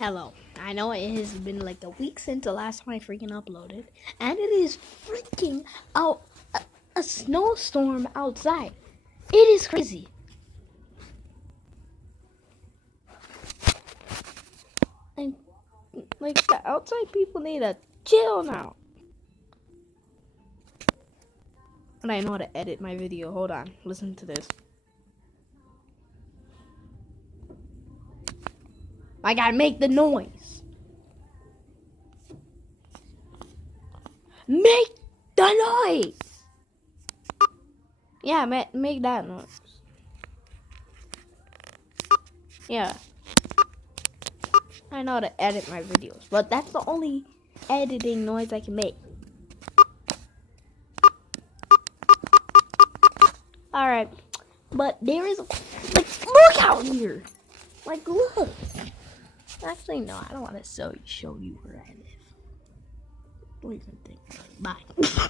Hello. I know it has been like a week since the last time I freaking uploaded, and it is freaking out a snowstorm outside. It is crazy. And like the outside people need to chill now. And I know how to edit my video. Hold on. Listen to this. I gotta make the noise. Make the noise! Yeah, make that noise. Yeah. I know how to edit my videos, but that's the only editing noise I can make. Alright. But there is, like, look out here! Like, look! Actually, no, I don't want to show you where I live. Don't even think about it. Bye.